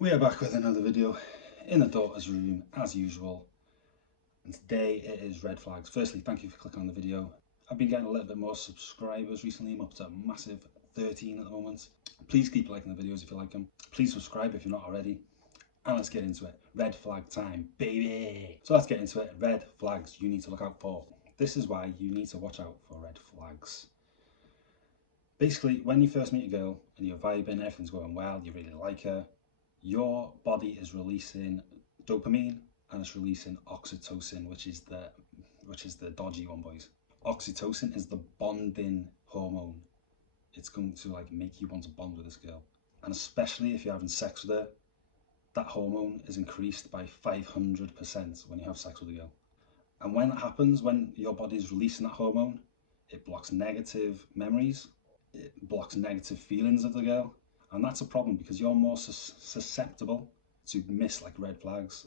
We are back with another video in the daughter's room as usual, and today it is red flags. Firstly, thank you for clicking on the video. I've been getting a little bit more subscribers recently. I'm up to a massive 13 at the moment. Please keep liking the videos if you like them. Please subscribe if you're not already. And let's get into it. Red flag time, baby. So let's get into it. Red flags you need to look out for. This is why you need to watch out for red flags. Basically, when you first meet a girl and you're vibing, everything's going well, you really like her, your body is releasing dopamine and it's releasing oxytocin, which is the dodgy one, boys. Oxytocin is the bonding hormone. It's going to like make you want to bond with this girl, and especially if you're having sex with her, that hormone is increased by 500% when you have sex with a girl. And when that happens, when your body is releasing that hormone, it blocks negative memories, it blocks negative feelings of the girl, and that's a problem because you're more susceptible to miss like red flags,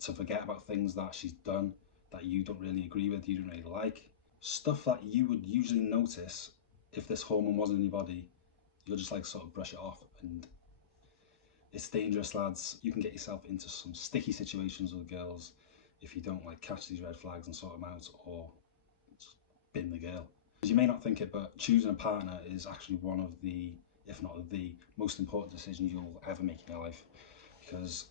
to forget about things that she's done that you don't really agree with, you don't really like. Stuff that you would usually notice if this hormone wasn't in your body, you'll just like sort of brush it off, and it's dangerous, lads. You can get yourself into some sticky situations with girls if you don't like catch these red flags and sort them out, or just bin the girl. You may not think it, but choosing a partner is actually one of the, if not the most important decisions you'll ever make in your life, because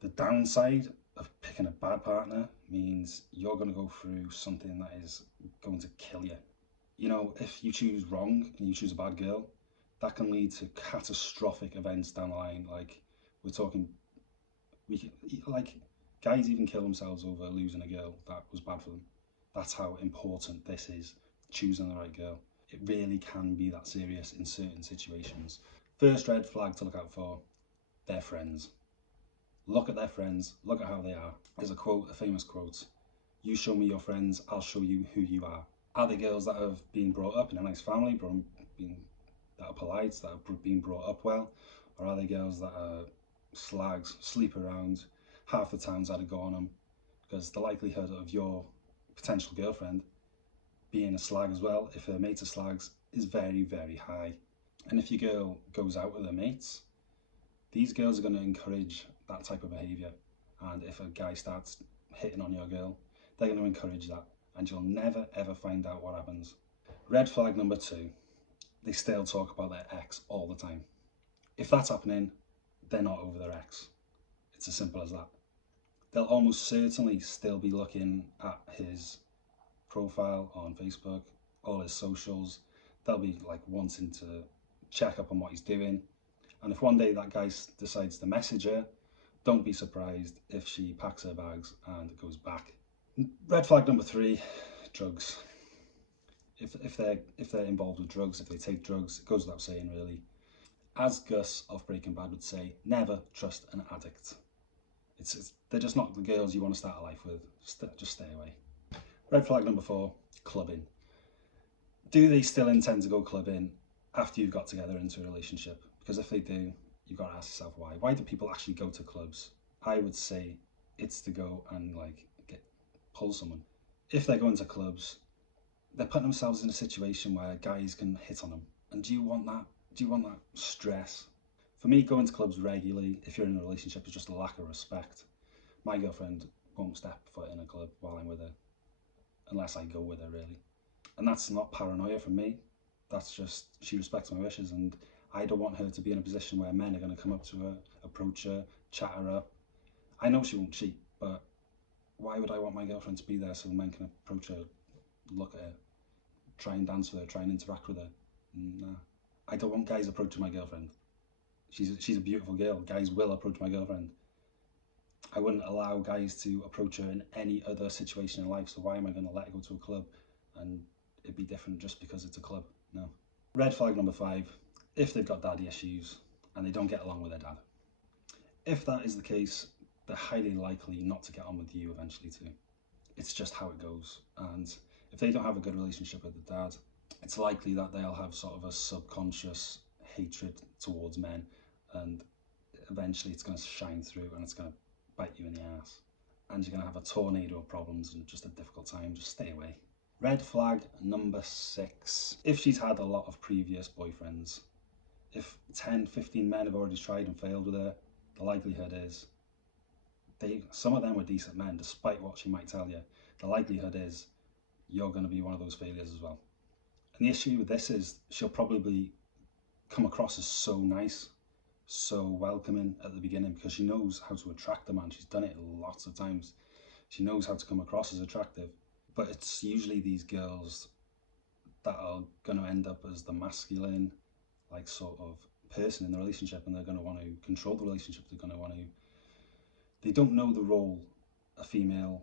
the downside of picking a bad partner means you're going to go through something that is going to kill you. You know, if you choose wrong and you choose a bad girl, that can lead to catastrophic events down the line. Like we're talking, like guys even kill themselves over losing a girl that was bad for them. That's how important this is, choosing the right girl. It really can be that serious in certain situations. First red flag to look out for, their friends. Look at their friends, look at how they are. There's a quote, a famous quote: "You show me your friends, I'll show you who you are." Are they girls that have been brought up in a nice family, that are polite, that have been brought up well? Or are they girls that are slags, sleep around, half the town's had a go on them? Because the likelihood of your potential girlfriend being a slag as well, if her mates are slags, is very, very high. And if your girl goes out with her mates, these girls are going to encourage that type of behaviour. And if a guy starts hitting on your girl, they're going to encourage that, and you'll never ever find out what happens. Red flag number 2, they still talk about their ex all the time. If that's happening, they're not over their ex. It's as simple as that. They'll almost certainly still be looking at his profile on Facebook, all his socials. They'll be like wanting to check up on what he's doing. And if one day that guy decides to message her, don't be surprised if she packs her bags and goes back. Red flag number 3, drugs. If they're involved with drugs, if they take drugs, it goes without saying really. As Gus of Breaking Bad would say, never trust an addict. They're just not the girls you want to start a life with. Just stay away. Red flag number 4, clubbing. Do they still intend to go clubbing after you've got together into a relationship? Because if they do, you've got to ask yourself why. Why do people actually go to clubs? I would say it's to go and like pull someone. If they're going to clubs, they're putting themselves in a situation where guys can hit on them. And do you want that? Do you want that stress? For me, going to clubs regularly, if you're in a relationship, is just a lack of respect. My girlfriend won't step foot in a club while I'm with her, unless I go with her, really. And that's not paranoia from me. That's just, she respects my wishes, and I don't want her to be in a position where men are going to come up to her, approach her, chat her up. I know she won't cheat, but why would I want my girlfriend to be there so men can approach her, look at her, try and dance with her, try and interact with her? Nah. I don't want guys approaching my girlfriend. She's a beautiful girl. Guys will approach my girlfriend. I wouldn't allow guys to approach her in any other situation in life, so why am I going to let her go to a club and it'd be different just because it's a club? No. Red flag number 5, if they've got daddy issues and they don't get along with their dad. If that is the case, they're highly likely not to get on with you eventually too. It's just how it goes. And if they don't have a good relationship with the dad, it's likely that they'll have sort of a subconscious hatred towards men, and eventually it's going to shine through and it's going to bite you in the ass, and you're going to have a tornado of problems and just a difficult time. Just stay away. Red flag number 6, if she's had a lot of previous boyfriends, if 10, 15 men have already tried and failed with her, the likelihood is some of them were decent men, despite what she might tell you. The likelihood is you're going to be one of those failures as well. And the issue with this is she'll probably come across as so nice, so welcoming at the beginning, because she knows how to attract a man. She's done it lots of times. She knows how to come across as attractive. But it's usually these girls that are going to end up as the masculine, like, sort of person in the relationship, and they're going to want to control the relationship. They don't know the role a female,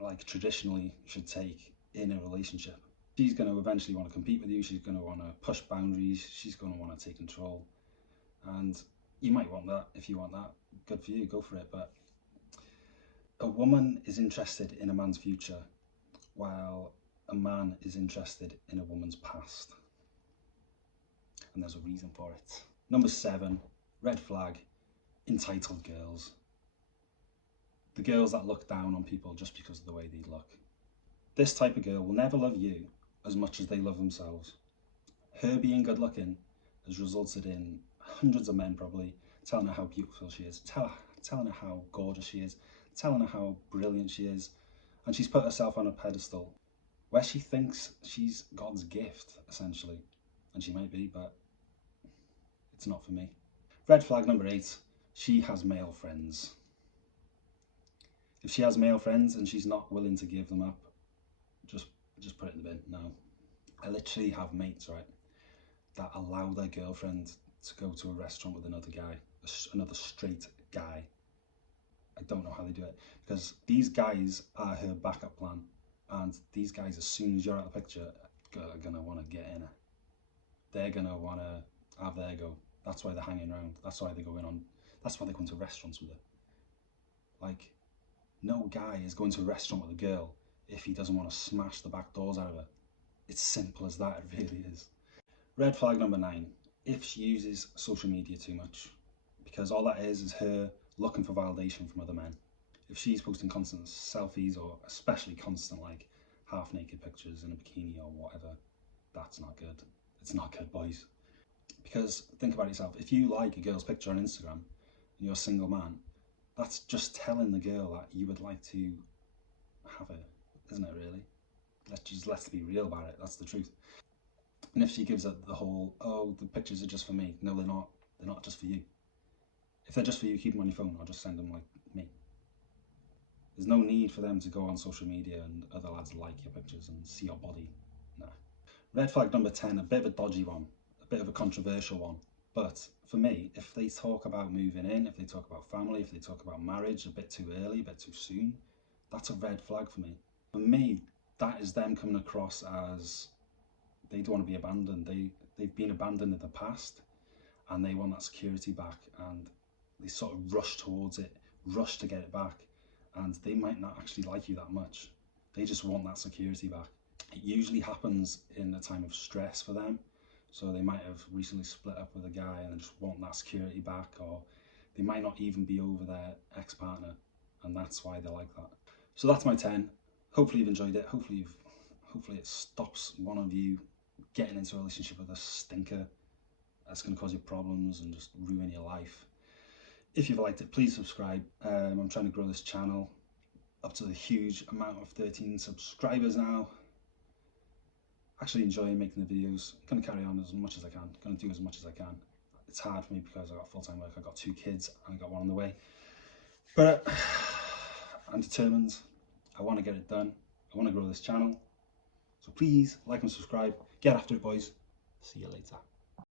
like, traditionally should take in a relationship. She's going to eventually want to compete with you. She's going to want to push boundaries. She's going to want to take control. And you might want that. If you want that, good for you, go for it. But a woman is interested in a man's future, while a man is interested in a woman's past. And there's a reason for it. Number 7, red flag, entitled girls. The girls that look down on people just because of the way they look. This type of girl will never love you as much as they love themselves. Her being good looking has resulted in hundreds of men probably telling her how beautiful she is, telling her how gorgeous she is, telling her how brilliant she is, and she's put herself on a pedestal where she thinks she's God's gift, essentially. And she might be, but it's not for me. Red flag number 8, she has male friends. If she has male friends and she's not willing to give them up, just put it in the bin. No. I literally have mates, right, that allow their girlfriend to go to a restaurant with another guy, another straight guy. I don't know how they do it, because these guys are her backup plan, and these guys, as soon as you're out of the picture, are gonna want to get in her. They're gonna want to have their go. That's why they're hanging around. That's why they go into restaurants with her. Like, no guy is going to a restaurant with a girl if he doesn't want to smash the back doors out of her. It's simple as that, it really is. Red flag number 9, if she uses social media too much, because all that is her looking for validation from other men. If she's posting constant selfies, or especially constant, like, half naked pictures in a bikini or whatever, that's not good. It's not good, boys. Because think about it yourself, if you like a girl's picture on Instagram and you're a single man, that's just telling the girl that you would like to have her, isn't it, really? Let's be real about it. That's the truth. And if she gives it the whole, oh, the pictures are just for me. No, they're not. They're not just for you. If they're just for you, keep them on your phone, or just send them like me. There's no need for them to go on social media and other lads like your pictures and see your body. Nah. Red flag number 10, a bit of a dodgy one, a bit of a controversial one. But for me, if they talk about moving in, if they talk about family, if they talk about marriage a bit too early, a bit too soon, that's a red flag for me. For me, that is them coming across as they don't want to be abandoned. They've been abandoned in the past, and they want that security back, and they sort of rush towards it, rush to get it back, and they might not actually like you that much. They just want that security back. It usually happens in a time of stress for them. So they might have recently split up with a guy and they just want that security back, or they might not even be over their ex-partner, and that's why they like that. So that's my 10. Hopefully you've enjoyed it. Hopefully it stops one of you getting into a relationship with a stinker that's going to cause you problems and just ruin your life. If you've liked it, please subscribe. I'm trying to grow this channel up to the huge amount of 13 subscribers now. Actually enjoying making the videos. I'm going to carry on as much as I can. Going to do as much as I can. It's hard for me because I got full-time work. I got 2 kids and I got one on the way. But I'm determined. I want to get it done. I want to grow this channel. So please like and subscribe. Get after it, boys. See you later.